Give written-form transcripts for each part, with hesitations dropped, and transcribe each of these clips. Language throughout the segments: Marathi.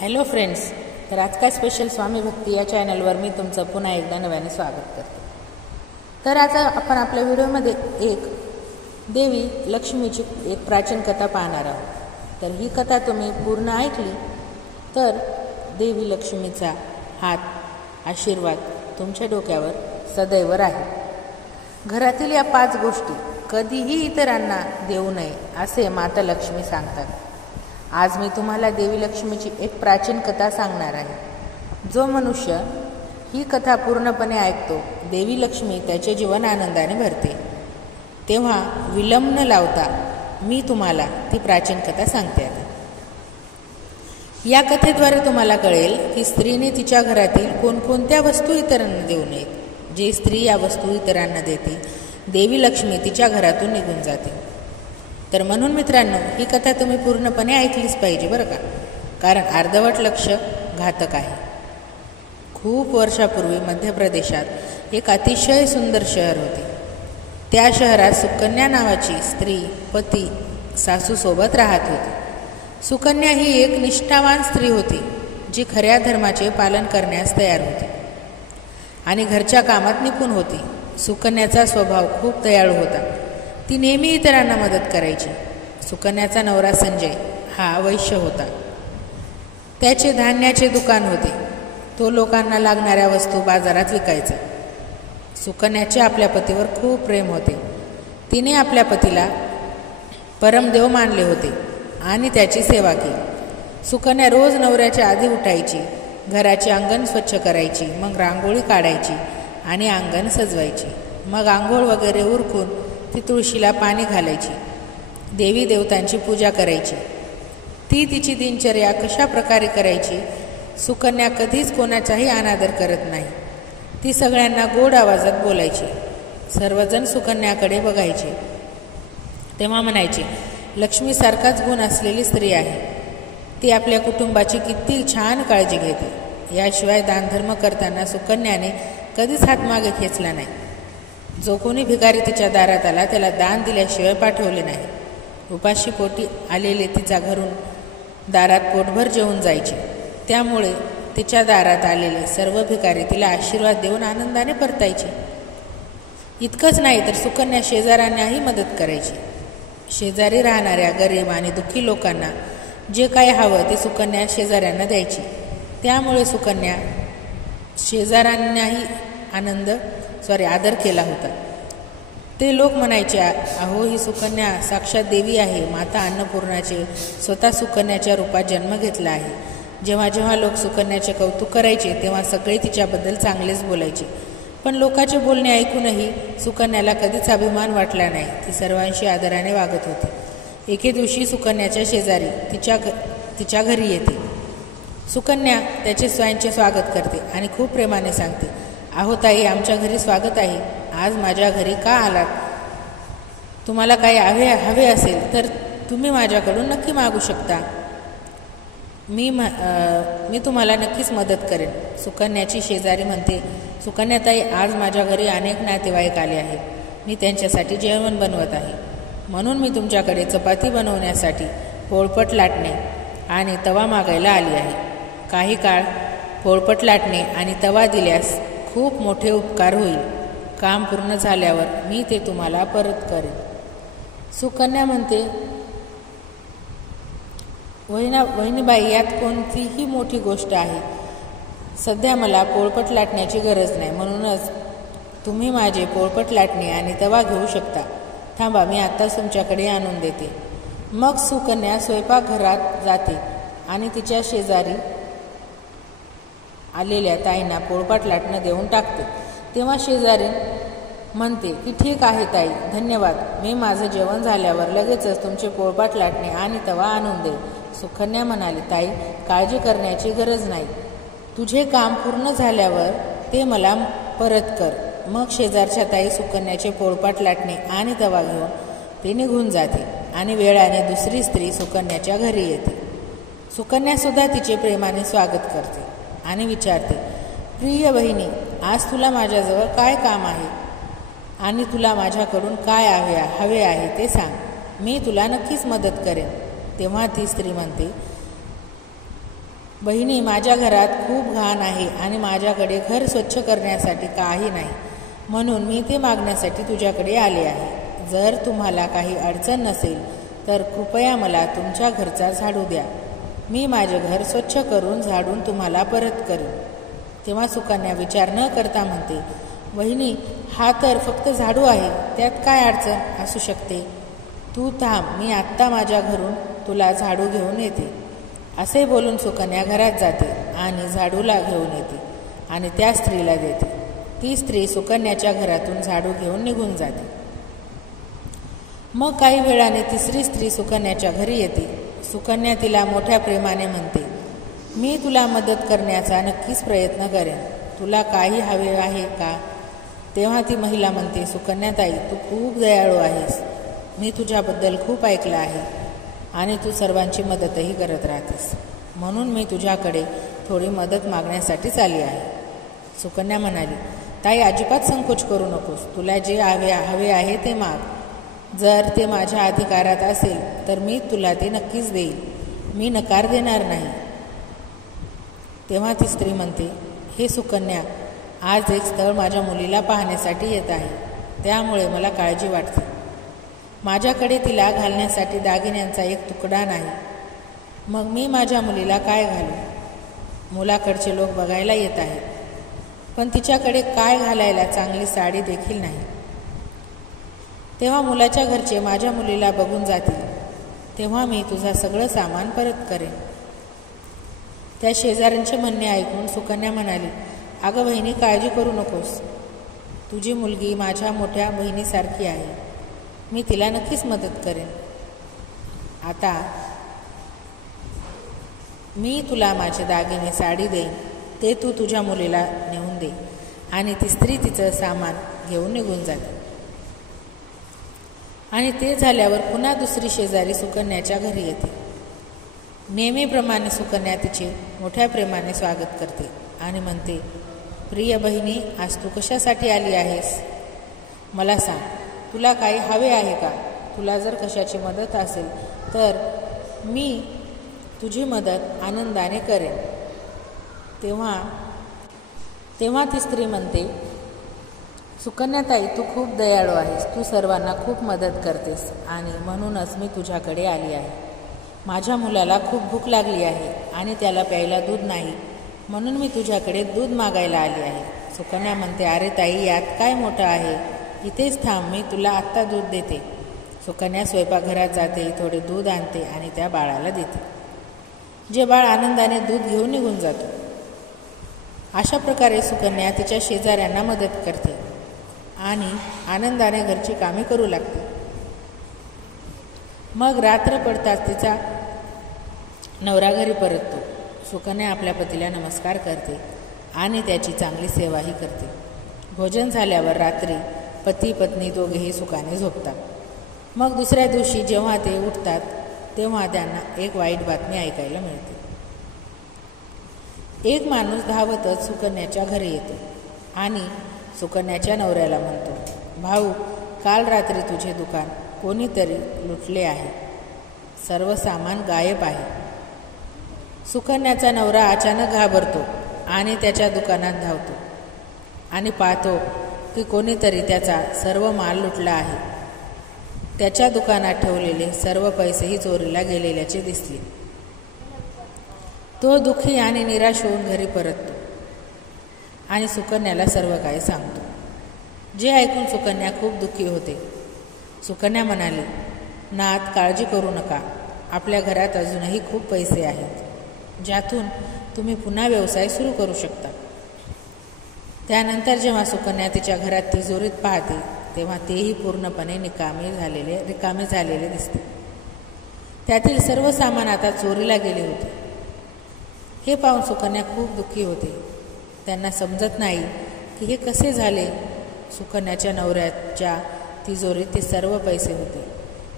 हॅलो फ्रेंड्स, तर आज काय स्पेशल स्वामी भक्ती या चॅनलवर मी तुमचं पुन्हा एकदा नव्याने स्वागत करते. तर आज आपण आपल्या व्हिडिओमध्ये एक देवी लक्ष्मीची एक प्राचीन कथा पाहणार आहोत. तर ही कथा तुम्ही पूर्ण ऐकली तर देवी लक्ष्मीचा हात आशीर्वाद तुमच्या डोक्यावर सदैव राहील. घरातील या 5 गोष्टी कधीही इतरांना देऊ नये असे माता लक्ष्मी सांगतात. आज मी तुम्हाला देवी लक्ष्मीची एक प्राचीन कथा सांगणार आहे. जो मनुष्य ही कथा पूर्णपणे ऐकतो देवी लक्ष्मी त्याचे जीवन आनंदाने भरते. तेव्हा विलंब न लावता मी तुम्हाला ती प्राचीन कथा सांगते. या कथेद्वारे तुम्हाला कळेल की स्त्रीने तिच्या घरातील कोणकोणत्या वस्तू इतरांना देऊ नयेत. जे स्त्री या वस्तू इतरांना देते देवी लक्ष्मी तिच्या घरातून निघून जाते. तर म्हणून मित्रांनो, ही कथा तुम्ही पूर्णपणे ऐकलीच पाहिजे बरं का, कारण अर्धवट लक्ष घातक आहे. खूप वर्षापूर्वी मध्य प्रदेशात एक अतिशय सुंदर शहर होते. त्या शहरात सुकन्या नावाची स्त्री पती सासूसोबत राहत होती. सुकन्या ही एक निष्ठावान स्त्री होती जी खऱ्या धर्माचे पालन करण्यास तयार होती आणि घरच्या कामात निपुण होती. सुकन्याचा स्वभाव खूप दयाळू होता. ती नेहमी इतरांना मदत करायची. सुकन्याचा नवरा संजय हा वैश्य होता. त्याचे धान्याचे दुकान होते. तो लोकांना लागणाऱ्या वस्तू बाजारात विकायचा. सुकन्याचे आपल्या पतीवर खूप प्रेम होते. तिने आपल्या पतीला परमदेव मानले होते आणि त्याची सेवा केली. सुकन्या रोज नवऱ्याच्या आधी उठायची, घराचे अंगण स्वच्छ करायची, मग रांगोळी काढायची आणि अंगण सजवायची. मग आंघोळ वगैरे उरकून ती तुळशीला पाणी घालायची. देवी देवतांची पूजा करायची. ती तिची दिनचर्या कशा प्रकारे करायची. सुकन्या कधीच कोणाचाही अनादर करत नाही. ती सगळ्यांना गोड आवाजात बोलायची. सर्वजण सुकन्याकडे बघायचे तेव्हा म्हणायचे, लक्ष्मीसारखाच गुण असलेली स्त्री आहे. ती आपल्या कुटुंबाची किती छान काळजी घेते. याशिवाय दानधर्म करताना सुकन्याने कधीच हात मागे खेचला नाही. जो कोणी भिकारी तिच्या दारात आला त्याला दान दिल्याशिवाय पाठवले नाही. उपाशी पोटी आलेले तिच्या घरून दारात पोटभर जेवून जायचे. त्यामुळे तिच्या दारात आलेले सर्व भिकारी तिला आशीर्वाद देऊन आनंदाने परतायचे. इतकंच नाही तर सुकन्या शेजाऱ्यांनाही मदत करायची. शेजारी राहणाऱ्या गरीब आणि दुःखी लोकांना जे काही हवं ते सुकन्या शेजाऱ्यांना द्यायची. त्यामुळे सुकन्या शेजाऱ्यांनाही आदर केला होता. ते लोक म्हणायचे, अहो ही सुकन्या साक्षात देवी आहे. माता अन्नपूर्णाचे स्वतः सुकन्याच्या रूपात जन्म घेतला आहे. जेव्हा जेव्हा लोक सुकन्याचे कौतुक करायचे तेव्हा सगळे तिच्याबद्दल चांगलेच बोलायचे. पण लोकांचे बोलणे ऐकूनही सुकन्याला कधीच अभिमान वाटला नाही. ती सर्वांशी आदराने वागत होती. एके दिवशी सुकन्याच्या शेजारी तिच्या घरी येते. सुकन्या त्याचे स्वयंचे स्वागत करते आणि खूप प्रेमाने सांगते, अहो ताई, आमच्या घरी स्वागत आहे. आज माझ्या घरी का आलात? तुम्हाला काही हवे असेल तर तुम्ही माझ्याकडून नक्की मागू शकता. मी तुम्हाला नक्कीच मदत करेन. सुकन्याची शेजारी म्हणते, सुकन्याताई, आज माझ्या घरी अनेक नातेवाईक आले आहेत. मी त्यांच्यासाठी जेवण बनवत आहे. म्हणून मी तुमच्याकडे चपाती बनवण्यासाठी पोळपट लाटणे आणि तवा मागायला आली आहे. काही काळ पोळपट लाटणे आणि तवा दिल्यास खूप मोठे उपकार होईल. काम पूर्ण झाल्यावर मी ते तुम्हाला परत करेन. सुकन्या म्हणते, वहिनीबाई, यात कोणतीही मोठी गोष्ट आहे. सध्या मला पोळपट लाटण्याची गरज नाही. म्हणूनच तुम्ही माझे पोळपट लाटणे आणि तवा घेऊ शकता. थांबा, मी आत्ताच तुमच्याकडे आणून देते. मग सुकन्या स्वयंपाकघरात जाते आणि तिच्या शेजारी आलेल्या ताईंना पोळपाट लाटणं देऊन टाकते. तेव्हा शेजारी म्हणते की ठीक आहे ताई, धन्यवाद. मी माझं जेवण झाल्यावर लगेचच तुमचे पोळपाट लाटणे आणि तवा आणून देईल. सुकन्या म्हणाली, ताई, काळजी करण्याची गरज नाही. तुझे काम पूर्ण झाल्यावर ते मला परत कर. मग शेजारच्या ताई सुकन्याचे पोळपाट लाटणे आणि तवा घेऊन ते निघून जाते आणि वेळाने दुसरी स्त्री सुकन्याच्या घरी येते. सुकन्यासुद्धा तिचे प्रेमाने स्वागत करते आणि विचारते, प्रिय बहिणी, आज तुला माझ्याजवळ काय काम आहे आणि तुला माझ्याकडून काय हवे आहे ते सांग. मी तुला नक्कीच मदत करेन. तेव्हा ती स्त्री म्हणते, बहिणी, माझ्या घरात खूप घाण आहे आणि माझ्याकडे घर स्वच्छ करण्यासाठी काही नाही, म्हणून मी ते मागण्यासाठी तुझ्याकडे आले आहे. जर तुम्हाला काही अडचण नसेल तर कृपया मला तुमच्या घरचा झाडू द्या. मी माझे घर स्वच्छ करून झाडून तुम्हाला परत करेन. तेव्हा सुकन्या विचार न करता म्हणते, वहिनी, हा तर फक्त झाडू आहे, त्यात काय अडचण असू शकते? तू थांब, मी आत्ता माझ्या घरून तुला झाडू घेऊन येते. असे बोलून सुकन्या घरात जाते आणि झाडूला घेऊन येते आणि त्या स्त्रीला देते. ती स्त्री सुकन्याच्या घरातून झाडू घेऊन निघून जाते. मग काही वेळाने तिसरी स्त्री सुकन्याच्या घरी येते. सुकन्या तिला मोठ्या प्रेमाने म्हणते, मी तुला मदत करण्याचा नक्कीच प्रयत्न करेन. तुला काही हवे आहे का? तेव्हा ती महिला म्हणते, सुकन्याताई, तू खूप दयाळू आहेस. मी तुझ्याबद्दल खूप ऐकलं आहे आणि तू सर्वांची मदतही करत राहतेस, म्हणून मी तुझ्याकडे थोडी मदत मागण्यासाठीच आली आहे. सुकन्या म्हणाली, ताई, अजिबात संकोच करू नकोस. तुला जे हवे आहे ते माग. जर ते माझ्या अधिकारात असेल तर मी तुला ते नक्कीच देईल. मी नकार देणार नाही. तेव्हा ती स्त्री म्हणते, हे सुकन्या, आज एक स्थळ माझ्या मुलीला पाहण्यासाठी येत आहे, त्यामुळे मला काळजी वाटते. माझ्याकडे तिला घालण्यासाठी दागिन्यांचा एक तुकडा नाही. मग मी माझ्या मुलीला काय घालू? मुलाकडचे लोक बघायला येत आहेत, पण तिच्याकडे काय घालायला चांगली साडी देखील नाही. तेव्हा मुलाच्या घरचे माझ्या मुलीला बघून जातील, तेव्हा मी तुझा सगळं सामान परत करेन. त्या शेजाऱ्यांचे म्हणणे ऐकून सुकन्या म्हणाली, अगं बहिणी, काळजी करू नकोस. तुझी मुलगी माझ्या मोठ्या बहिणीसारखी आहे. मी तिला नक्कीच मदत करेन. आता मी तुला माझे दागिने, साडी देईन, ते तू तुझ्या मुलीला नेऊन दे. आणि ती स्त्री तिचं सामान घेऊन निघून जाते. आणि ते झाल्यावर पुन्हा दुसरी शेजारी सुकन्याच्या घरी येते. नेहमीप्रमाणे सुकन्या तिचे मोठ्या प्रेमाने स्वागत करते आणि म्हणते, प्रिय बहिणी, आज तू कशासाठी आली आहेस? मला सांग, तुला काही हवे आहे का? तुला जर कशाची मदत असेल तर मी तुझी मदत आनंदाने करेन. तेव्हा ती स्त्री म्हणते, सुकन्याताई, तू खूप दयाळू आहेस. तू सर्वांना खूप मदत करतेस आणि म्हणूनच मी तुझ्याकडे आली आहे. माझ्या मुलाला खूप भूक लागली आहे आणि त्याला प्यायला दूध नाही, म्हणून मी तुझ्याकडे दूध मागायला आली आहे. सुकन्या म्हणते, अरे ताई, यात काय मोठं आहे? इथेच थांब, मी तुला आत्ता दूध देते. सुकन्या स्वयंपाकघरात जाते, थोडे दूध आणते आणि त्या बाळाला देते. जे बाळ आनंदाने दूध घेऊन निघून जातो. अशा प्रकारे सुकन्या तिच्या शेजाऱ्यांना मदत करते आणि आनंदाने घरची कामे करू लागते. मग रात्र पडताच तिचा नवरा घरी परततो. सुकन्या आपल्या पतीला नमस्कार करते आणि त्याची चांगली सेवाही करते. भोजन झाल्यावर रात्री पती पत्नी दोघेही सुखाने झोपतात. मग दुसऱ्या दिवशी जेव्हा ते उठतात तेव्हा त्यांना एक वाईट बातमी ऐकायला मिळते. एक माणूस धावतच सुकन्याच्या घरी येतो आणि सुकन्याच्या नवऱ्याला म्हणतो, भाऊ, काल रात्री तुझे दुकान कोणीतरी लुटले आहे. सर्व सामान गायब आहे. सुकन्याचा नवरा अचानक घाबरतो आणि त्याच्या दुकानात धावतो आणि पाहतो की कोणीतरी त्याचा सर्व माल लुटला आहे. त्याच्या दुकानात ठेवलेले सर्व पैसेही चोरीला गेलेल्याचे दिसले. तो दुःखी आणि निराश होऊन घरी परततो आणि सुकन्याला सर्व काही सांगतो. जे ऐकून सुकन्या खूप दुःखी होते. सुकन्या म्हणाली, नाथ, काळजी करू नका. आपल्या घरात अजूनही खूप पैसे आहेत, ज्यातून तुम्ही पुन्हा व्यवसाय सुरू करू शकता. त्यानंतर जेव्हा सुकन्या तिच्या घरात तिजोरीत पाहते तेव्हा तेही पूर्णपणे रिकामे झालेले दिसते. त्यातील सर्व सामान आता चोरीला गेले होते. हे पाहून सुकन्या खूप दुःखी होते. त्यांना समजत नाही की हे कसे झाले. सुकन्याच्या नवऱ्याच्या तिजोरीत ते सर्व पैसे होते.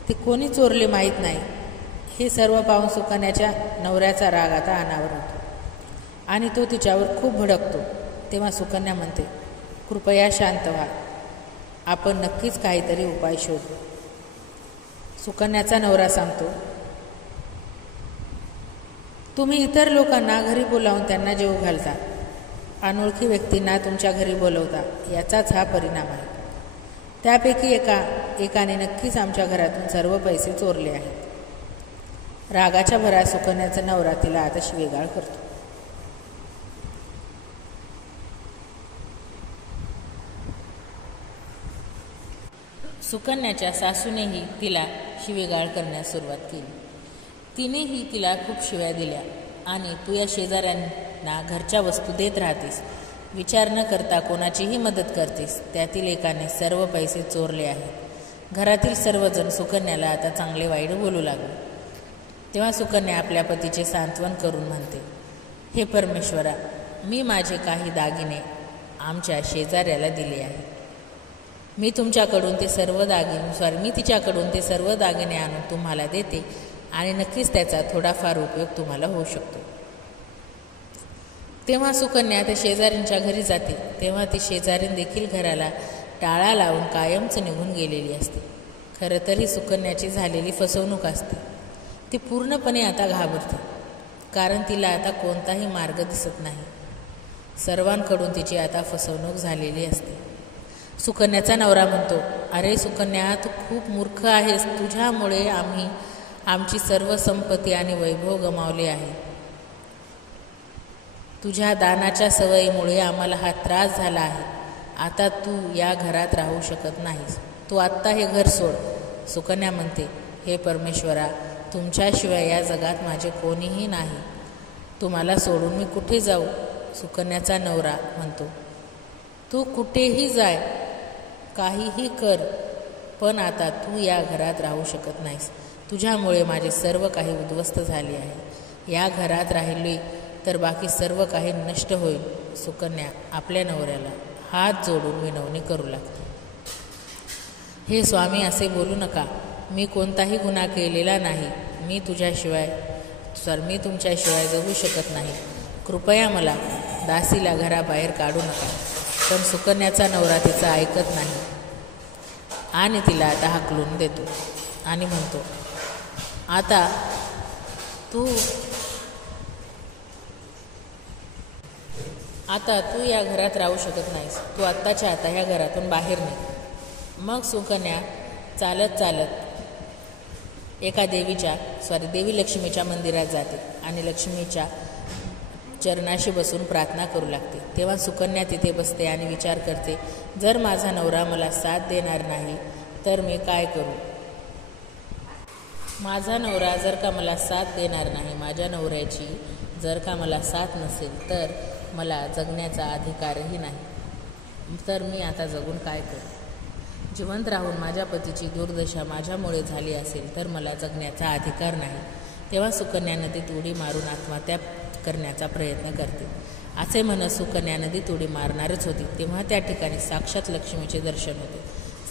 ते कोणी चोरले माहीत नाही. हे सर्व पाहून सुकन्याच्या नवऱ्याचा राग आता अनावर होतो आणि तो तिच्यावर खूप भडकतो. तेव्हा सुकन्या म्हणते, कृपया शांत व्हा. आपण नक्कीच काहीतरी उपाय शोधू. सुकन्याचा नवरा सांगतो, तुम्ही इतर लोकांना घरी बोलावून त्यांना जेवू घालता, अनोळखी व्यक्तींना तुमच्या घरी बोलवता, याचाच हा परिणाम आहे. त्यापैकी एकाने नक्कीच आमच्या घरातून सर्व पैसे चोरले आहेत. रागाच्या भरात सुकन्याचा नवरा तिला आता शिवीगाळ करतो. सुकन्याच्या सासूनेही तिला शिवीगाळ करण्यास सुरुवात केली. तिनेही तिला खूप शिव्या दिल्या आणि तू या शेजाऱ्यांना घरच्या वस्तू देत राहतेस, विचार न करता कोणाचीही मदत करतेस. त्यातील एकाने सर्व पैसे चोरले आहेत. घरातील सर्वजण सुकन्याला आता चांगले वाईट बोलू लागले. तेव्हा सुकन्या आपल्या पतीचे सांत्वन करून म्हणते, हे परमेश्वरा, मी माझे काही दागिने आमच्या शेजाऱ्याला दिले आहे. मी तिच्याकडून ते सर्व दागिने आणून तुम्हाला देते आणि नक्कीच त्याचा थोडाफार उपयोग तुम्हाला होऊ शकतो. तेव्हा सुकन्या त्या शेजाऱ्यांच्या घरी जाते. तेव्हा ती शेजारीण देखील घराला टाळा लावून कायमच निघून गेलेली असते. खरं तर ही सुकन्याची झालेली फसवणूक असते. ती पूर्णपणे आता घाबरते, कारण तिला आता कोणताही मार्ग दिसत नाही. सर्वांकडून तिची आता फसवणूक झालेली असते. सुकन्याचा नवरा म्हणतो, अरे सुकन्या, तू खूप मूर्ख आहेस. तुझ्यामुळे आम्ही आमची सर्व संपत्ती आणि वैभव गमावले आहे. तुझ्या दानाच्या सवयीमुळे आम्हाला हा त्रास झाला आहे. आता तू या घरात राहू शकत नाहीस. तू आत्ता हे घर सोड. सुकन्या म्हणते, हे परमेश्वरा, तुमच्याशिवाय या जगात माझे कोणीही नाही. तुम्हाला सोडून मी कुठे जाऊ? सुकन्याचा नवरा म्हणतो, तू कुठेही जाय, काहीही कर, पण आता तू या घरात राहू शकत नाहीस. तुझ्यामुळे माझे सर्व काही उद्ध्वस्त झाले आहे. या घरात राहिली तर बाकी सर्व काही नष्ट होईल. सुकन्या आपल्या नवऱ्याला हात जोडून विनवणी करू लागते, हे स्वामी, असे बोलू नका. मी कोणताही गुन्हा केलेला नाही. मी तुमच्याशिवाय जगू शकत नाही. कृपया मला दासीला घराबाहेर काढू नका. पण सुकन्याचा नवरा तिचा ऐकत नाही आणि तिला आता हाकलून देतो आणि म्हणतो, आता तू या घरात राहू शकत नाहीस. तू आत्ताच्या आता ह्या घरातून बाहेर निघ. मग सुकन्या चालत एका देवी लक्ष्मीच्या मंदिरात जाते आणि लक्ष्मीच्या चरणाशी बसून प्रार्थना करू लागते. तेव्हा सुकन्या तिथे बसते आणि विचार करते, जर माझा नवरा मला साथ देणार नाही तर मी काय करू? माझा नवरा जर का मला साथ देणार नाही, माझ्या नवऱ्याची जर का मला साथ नसेल तर मला जगण्याचा अधिकारही नाही. तर मी आता जगून काय करू? जिवंत राहून माझ्या पतीची दुर्दशा माझ्यामुळे झाली असेल तर मला जगण्याचा अधिकार नाही. तेव्हा सुकन्या नदीत उडी मारून आत्महत्या करण्याचा प्रयत्न करते. असे म्हणत सुकन्या नदीत उडी मारणारच होती. तेव्हा त्या ठिकाणी साक्षात लक्ष्मीचे दर्शन होते.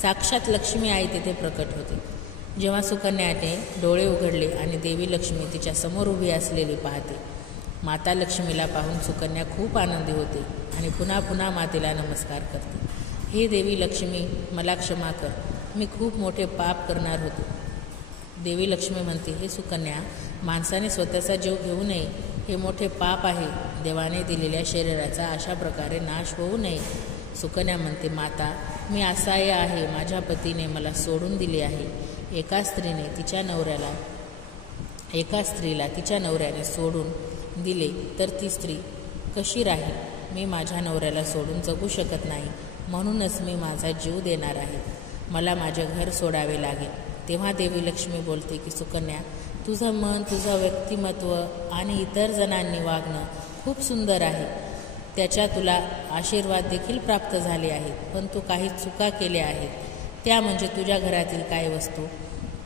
साक्षात लक्ष्मी आई तिथे प्रकट होते. जेव्हा सुकन्याने डोळे उघडले आणि देवी लक्ष्मी तिच्या समोर उभी असलेली पाहते, माता लक्ष्मीला पाहून सुकन्या खूप आनंदी होते आणि पुन्हा पुन्हा मातेला नमस्कार करते. हे देवी लक्ष्मी, मला क्षमा कर, मी खूप मोठे पाप करणार होते. देवी लक्ष्मी म्हणते, हे सुकन्या, माणसाने स्वतःचा जीव घेऊ नये, हे मोठे पाप आहे. देवाने दिलेल्या शरीराचा अशा प्रकारे नाश होऊ नये. सुकन्या म्हणते, माता, मी असहाय्य आहे. माझ्या पतीने मला सोडून दिले आहे. एका स्त्रीला तिच्या नवऱ्याने सोडून दिले तर ती स्त्री कशी राहील? मी माझ्या नवऱ्याला सोडून जगू शकत नाही, म्हणूनच मी माझा जीव देणार आहे. मला माझे घर सोडावे लागेल. तेव्हा देवी लक्ष्मी बोलते की, सुकन्या, तुझं मन, तुझं व्यक्तिमत्व आणि इतर जणांनी वागणं खूप सुंदर आहे. त्याच्या तुला आशीर्वाद देखील प्राप्त झाले आहेत. पण तू काही चुका केल्या आहेत. त्या म्हणजे तुझ्या घरातील काही वस्तू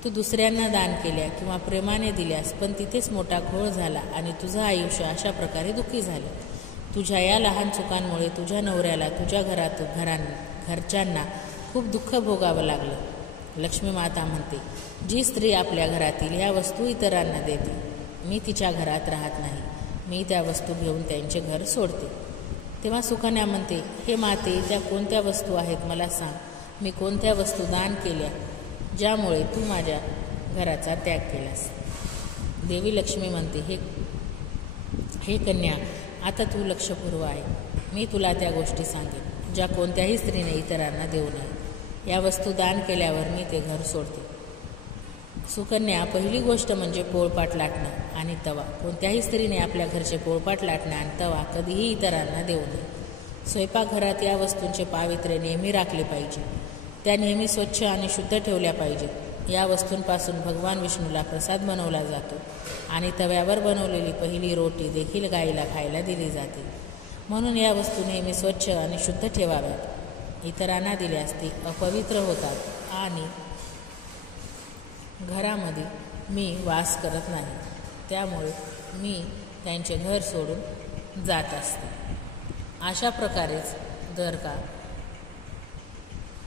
तू दुसऱ्यांना दान केल्या किंवा प्रेमाने दिल्यास, पण तिथेच मोठा घोळ झाला आणि तुझं आयुष्य अशा प्रकारे दुःखी झालं. तुझ्या या लहान चुकांमुळे तुझ्या नवऱ्याला, तुझ्या घरच्यांना खूप दुःख भोगावं लागलं. लक्ष्मी माता म्हणते, जी स्त्री आपल्या घरातील ह्या वस्तू इतरांना देते, मी तिच्या घरात राहत नाही. मी त्या वस्तू घेऊन त्यांचे घर सोडते. तेव्हा सुकन्या म्हणते, हे माते, त्या कोणत्या वस्तू आहेत मला सांग. मी कोणत्या वस्तू दान केल्या ज्यामुळे तू माझ्या घराचा त्याग केलास? देवी लक्ष्मी म्हणते, हे कन्या, आता तू लक्षपूर्व आहे. मी तुला त्या गोष्टी सांगेन ज्या कोणत्याही स्त्रीने इतरांना देऊ नये. या वस्तू दान केल्यावर मी ते घर सोडते. सुकन्या, पहिली गोष्ट म्हणजे पोळपाट लाटणं आणि तवा. कोणत्याही स्त्रीने आपल्या घरचे पोळपाट लाटणं आणि तवा कधीही इतरांना देऊ नये. स्वयंपाकघरात या वस्तूंचे पावित्र्य नेहमी राखले पाहिजे. त्या नेहमी स्वच्छ आणि शुद्ध ठेवल्या पाहिजेत. या वस्तूंपासून भगवान विष्णूला प्रसाद बनवला जातो आणि तव्यावर बनवलेली पहिली रोटी देखील गाईला खायला दिली जाते. म्हणून या वस्तू नेहमी स्वच्छ आणि शुद्ध ठेवाव्यात. इतरांना दिल्यास ती अपवित्र होतात आणि घरामध्ये मी वास करत नाही. त्यामुळे मी त्यांचे घर सोडून जात असते. अशा प्रकारेच जर का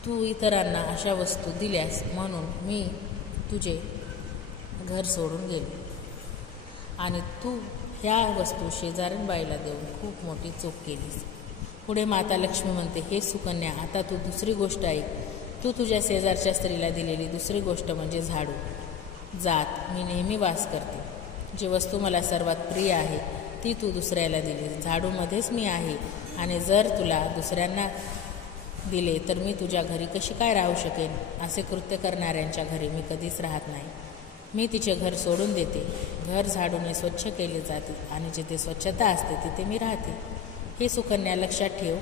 तू इतरांना अशा वस्तू दिल्यास म्हणून मी तुझे घर सोडून गेले आणि तू ह्या वस्तू शेजारीणबाईला देऊन खूप मोठी चूक केलीस. पुढे माता लक्ष्मी म्हणते, हे सुकन्या, आता तू दुसरी गोष्ट ऐक. तू तुझ्या शेजारच्या स्त्रीला दिलेली दुसरी गोष्ट म्हणजे झाडू. जात मी नेहमी वास करते. जी वस्तू मला सर्वात प्रिय आहे ती तू दुसऱ्याला दिलीस. झाडूमध्येच मी आहे आणि जर तुला दुसऱ्यांना दिले तर मी तुझ्या घरी कशी काय राहू शकेन. असे कृत्य करणाऱ्यांच्या घरी मी कधीच राहत नाही. मी तिचे घर सोडून देते. घर झाडूने स्वच्छ केले जाते आणि जिथे स्वच्छता असते तिथे मी राहते. हे सुकन्या, लक्षात ठेव.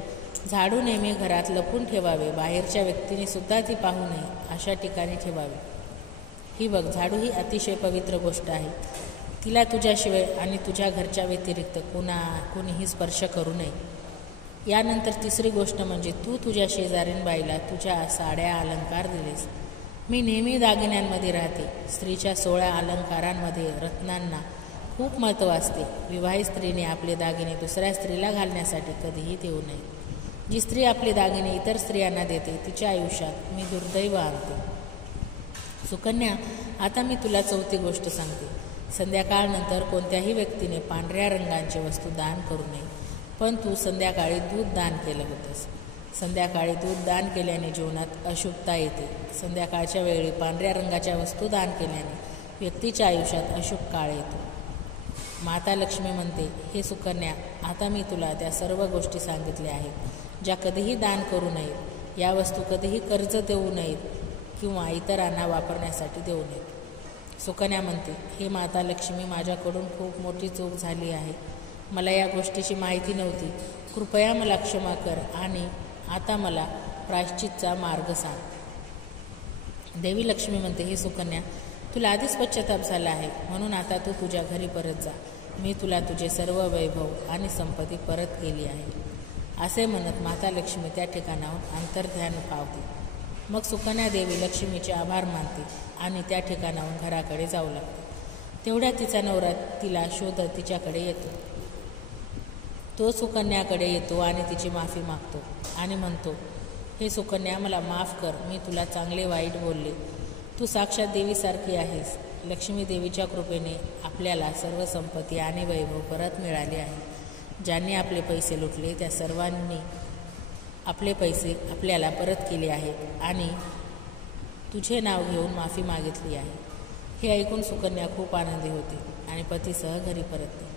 झाडू नेहमी घरात लपून ठेवावे. बाहेरच्या व्यक्तीने सुद्धा ती पाहू नये अशा ठिकाणी ठेवावे. ही बघ, झाडू ही अतिशय पवित्र गोष्ट आहे. तिला तुझ्याशिवाय आणि तुझ्या घरच्या व्यतिरिक्त कुणीही स्पर्श करू नये. यानंतर तिसरी गोष्ट म्हणजे तू तुझ्या शेजारीणबाईला तुझ्या साड्या अलंकार दिलेस. मी नेहमी दागिन्यांमध्ये राहते. स्त्रीच्या 16 अलंकारांमध्ये रत्नांना खूप महत्त्व असते. विवाहित स्त्रीने आपले दागिने दुसऱ्या स्त्रीला घालण्यासाठी कधीही देऊ नये. जी स्त्री आपले दागिने इतर स्त्रियांना देते तिच्या आयुष्यात मी दुर्दैव आणते. सुकन्या, आता मी तुला चौथी गोष्ट सांगते. संध्याकाळनंतर कोणत्याही व्यक्तीने पांढऱ्या रंगाची वस्तू दान करू नये. पण तू संध्याकाळी दूध दान केलं होतंस. संध्याकाळी दूध दान केल्याने जीवनात अशुभता येते. संध्याकाळच्या वेळी पांढऱ्या रंगाच्या वस्तू दान केल्याने व्यक्तीच्या आयुष्यात अशुभ काळ येतो. माता लक्ष्मी म्हणते, हे सुकन्या, आता मी तुला त्या सर्व गोष्टी सांगितल्या आहेत ज्या कधीही दान करू नयेत. या वस्तू कधीही कर्ज देऊ नयेत किंवा इतरांना वापरण्यासाठी देऊ नयेत. सुकन्या म्हणते, हे माता लक्ष्मी, माझ्याकडून खूप मोठी चूक झाली आहे. मला या गोष्टीची माहिती नव्हती. कृपया मला क्षमा कर आणि आता मला प्रायश्चितचा मार्ग सांग. देवी लक्ष्मी म्हणते, हे सुकन्या, तुला आधीच पश्चाताप झाला आहे. म्हणून आता तू तुझ्या घरी परत जा. मी तुला तुझे सर्व वैभव आणि संपत्ती परत केली आहे. असे म्हणत माता लक्ष्मी त्या ठिकाणाहून अंतर्ध्यान पावते. मग सुकन्या देवी लक्ष्मीचे आभार मानते आणि त्या ठिकाणाहून घराकडे जाऊ लागते. तेवढ्यात तिचा नवरा तिला शोधत तिच्याकडे येतो. तो सुकन्याकडे येतो आणि तिची माफी मागतो आणि म्हणतो, हे सुकन्या, मला माफ कर. मी तुला चांगले वाईट बोलले. तू साक्षात देवीसारखी आहेस. लक्ष्मी देवीच्या कृपेने आपल्याला सर्व संपत्ती आणि वैभव परत मिळाले आहे. ज्यांनी आपले पैसे लुटले त्या सर्वांनी आपले पैसे आपल्याला परत केले आहेत आणि तुझे नाव घेऊन माफी मागितली आहे. हे ऐकून सुकन्या खूप आनंदी होते आणि पतीसह घरी परतते.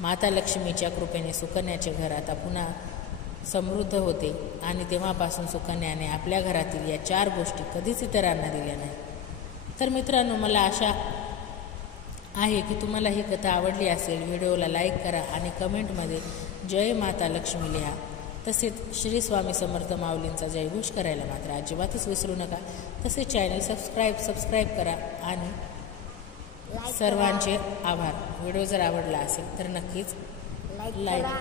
माता लक्ष्मीच्या कृपेने सुकन्याचे घर आता पुन्हा समृद्ध होते आणि तेव्हापासून सुकन्याने आपल्या घरातील या 4 गोष्टी कधीच इतरांना दिल्या नाही. तर मित्रांनो, मला आशा आहे की तुम्हाला ही कथा आवडली असेल. व्हिडिओला लाईक करा आणि कमेंटमध्ये जय माता लक्ष्मी लिहा. तसेच श्री स्वामी समर्थ माऊलींचा जयघोष करायला मात्र अजिबातच विसरू नका. तसेच चॅनल सबस्क्राईब करा आणि सर्वांचे आभार. व्हिडिओ जर आवडला असेल तर नक्कीच लाईक